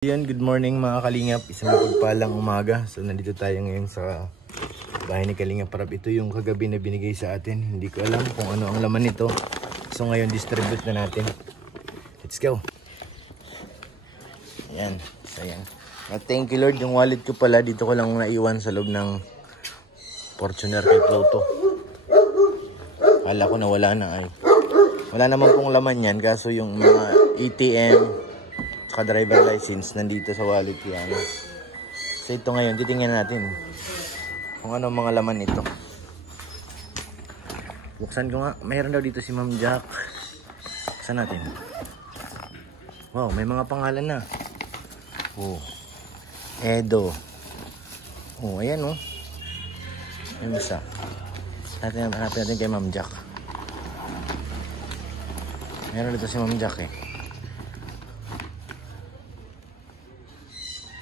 Yan, good morning mga Kalingap. Isang pagpalang umaga. So nandito tayo ngayon sa bahay ni Kalingap Rab. Ito yung kagabi na binigay sa atin. Hindi ko alam kung ano ang laman nito. So ngayon distribute na natin. Let's go. Yan. So yan. Thank you Lord. Yung wallet ko pala dito ko lang naiwan sa loob ng Fortuner kay Pluto. Kala ko nawala na ay. Wala naman pong laman yan. Kaso yung mga ATM saka driver license nandito sa wallet yan. So ito ngayon, titingnan natin kung ano mga laman nito. Buksan ko nga. Mayroon daw dito si Ma'am Jack. Buksan natin. Wow, may mga pangalan na. Oh, Edo. Oh, ayan oh. Yung isa. Hanapin natin kay Ma'am Jack. Mayroon dito si Ma'am Jack eh.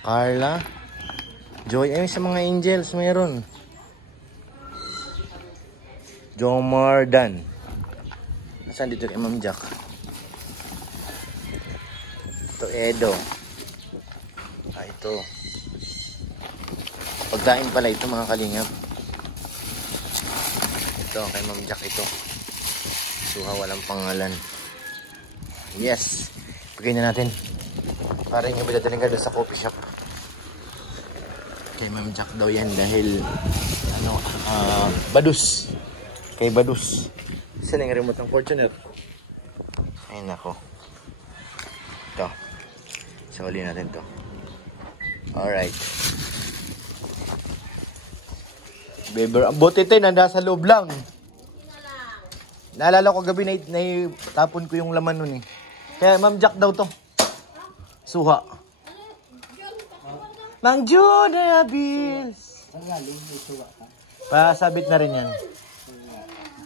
Carla, Joy, ay sa mga angels mayroon. Jomar Dan. Nasaan dito kay Ma'am Jack? Ito Edo. Ito. Pagkain pala ito mga Kalingap. Ito kay Ma'am Jack ito. Suha walang pangalan. Yes. Pagkain na natin. Parang yung biladaling ka doon sa coffee shop. Kay Ma'am Jack daw yan dahil Badus. Kay Badus. Saan yung remote ng Fortuner? Ay nako. Ito. Sawali natin to. Alright. Beber. Ang buti tayo nanda sa loob lang. Naalala ko gabi na tapon ko yung laman nun eh. Kaya Ma'am Jack daw to. Suha. Mang Jude Bills. Pasabit na rin yan.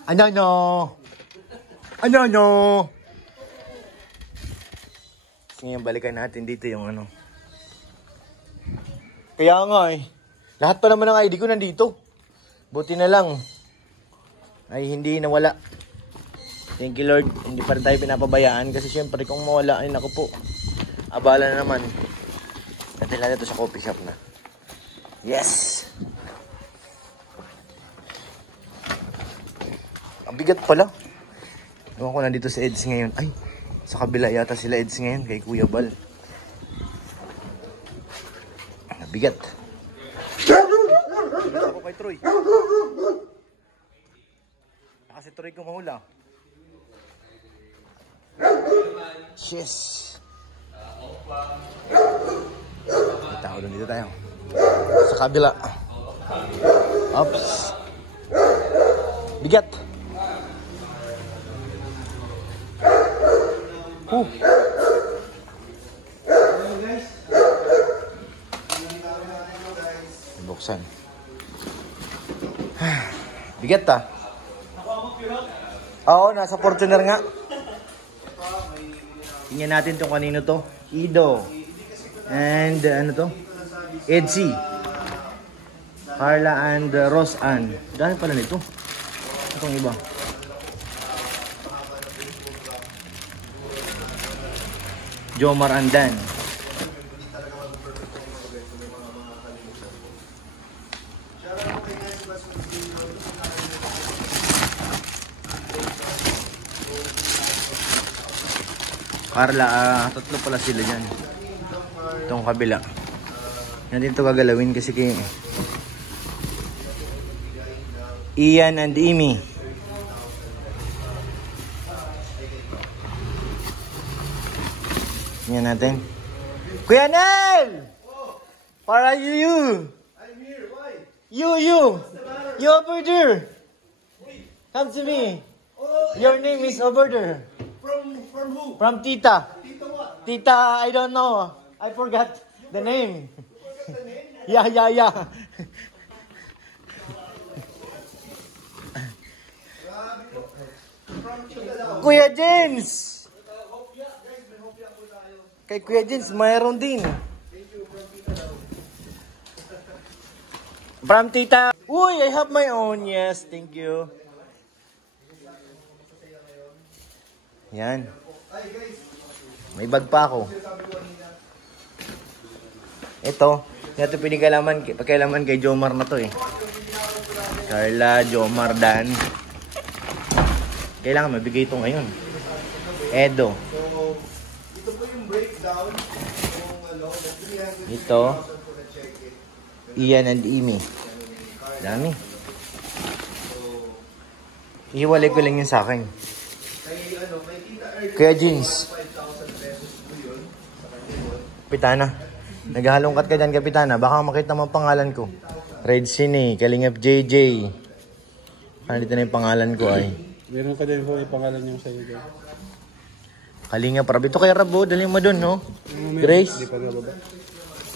Ano? Ngayon balikan natin dito yung ano. Kaya nga eh. Lahat pa naman ng ID ko nandito. Buti na lang ay hindi nawala. Thank you Lord. Hindi pa rin tayo pinapabayaan. Kasi syempre kung mawala ay naku po. Abala na naman. Natin natin ito sa coffee shop na. Yes! Ang bigat pala. Ewan ko nandito sa Eds ngayon. Ay, sa kabila yata sila Eds ngayon kay Kuya Bal. Ang bigat. Ako kay Troy. Kasi Troy ko mahula. Yes! Tao doon dito tayo. Sa kabila. Oops. Bigat. Buksan. Bigat ta. Oo, nasa Fortuner nga. Tingnan natin tong kanino to. Ido. And ano to? Edsy. Carla and Rose Ann. Dahil pala nito. Itong iba. Jomar Andan. Carla, tatlo pala sila dyan. Itong kabila. Natin ito gagalawin kasi kay Ian and Amy. Tingnan natin. Kuya Nel! Where are you? I'm here. Why? You over there. Come to me. Your name is over there. From who? From Tita. Tita what? Tita, I don't know. I forgot the name. You forgot the name? Yeah. From Tita daw. Kuya Jens! Kay Kuya Jens, mayroon din. Thank you, from Tita daw. From Tita. Uy, I have my own. Yes, thank you. Yan. Ay guys, May bag pa ako. sabi ko kanina, Ito, ito pagkailaman kay Jomar na to eh. Carla, Jomar, Dan. Kailangan mabigay ito ngayon. Edo. So, ito po yung breakdown. Yung ano, Ito. Ian and Amy. Dami. Ihiwalay ko lang yun sa akin. Kaya jeans. 5,000 pesos po yun. Sa kanya Kapitana. Naghahalongkat ka dyan, Kapitana. Baka makita mo ang pangalan ko. Red Cine, Kalingap JJ. Dito na yung pangalan ko ay. Meron ka din po yung pangalan niyang sa'yo dyan. Kalingap Rab. Ito kay Rabo, dali mo dun, no? Grace. Hindi pa nababa.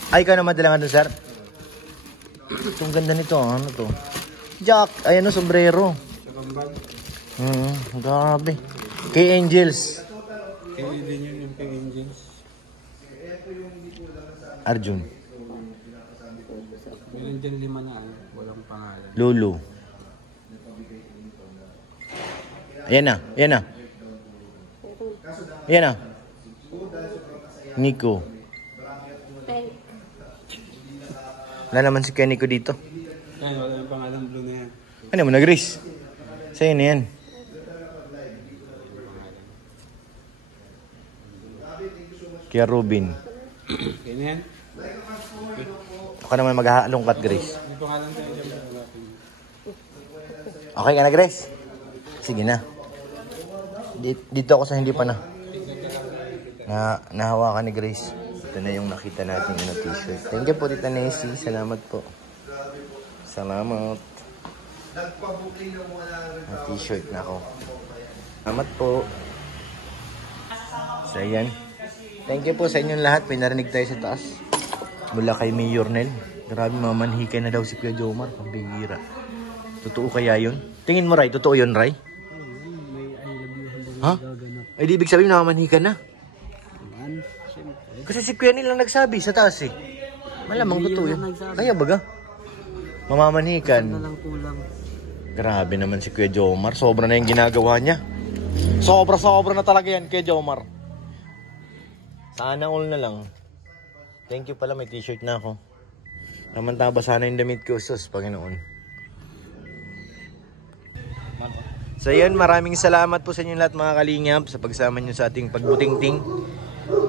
Ay, ka na madalangan dun, sir. Itong ganda nito, ano to? Jack, ayan o, sombrero. Sa kambag. Grabe. Kay Angels. Kaya din yun yung kay Angels. Arjun. Meron dyan 5 na walang pangalan. Lulu. Ayan na, ayan na. Ayan na. Nico. Wala naman si Nico dito. Ayan, wala yung pangalan blue na yan. Ano mo, nag-Grace? Sa'yo na yan. Kaya Robin. Kaya na yan. Ako naman maghahalongkat, Grace. May pangalan tayo dyan. Okay ka na, Grace? Sige na. Dito ako sa hindi pa na. Nahawakan ni Grace. Ito na yung nakita natin yung t-shirt. Thank you po, Tita Nessie. Salamat po. Salamat. T-shirt na ako. Salamat po. So, ayan. Thank you po sa inyong lahat. Pinarinig tayo sa taas. Mula kay Mayor Nel. Grabe, mamanhikay na daw si Kuya Jomar. Pambihira. Totoo kaya yun? Tingin mo, Ray. Totoo yun, Ray? Ha? Ay, di ibig sabihin nakamanhikan na. Kasi si Kuya nilang nagsabi sa taas eh. Malamang totoo yun. Kaya baga? Mamamanhikan. Grabe naman si Kuya Jomar. Sobra na yung ginagawa niya. Sobra na talaga yan, Kuya Jomar. Sana all na lang. Thank you pala, may t-shirt na ako. Naman taba sana yung damit ko. Sus, Panginoon. So yun, maraming salamat po sa inyo lahat mga kalingap sa pagsama nyo sa ating pagbutingting.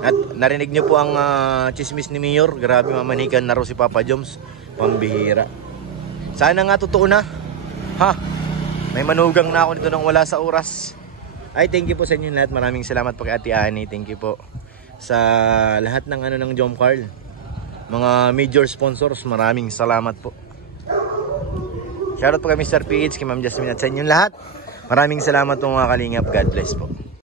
At narinig nyo po ang chismis ni Mayor. Grabe, mamanikan na raw si Papa Joms. Pambihira. Sana nga totoo na. Ha? May manugang na ako nito nang wala sa oras. Ay, thank you po sa inyo lahat. Maraming salamat po kay Ate Annie. Thank you po sa lahat ng ng Jom Carl. Mga major sponsors, maraming salamat po. Shoutout po kay Mr. PH, kay Ma'am Jasmine at sa inyo lahat. Maraming salamat po mga kalingap. God bless po.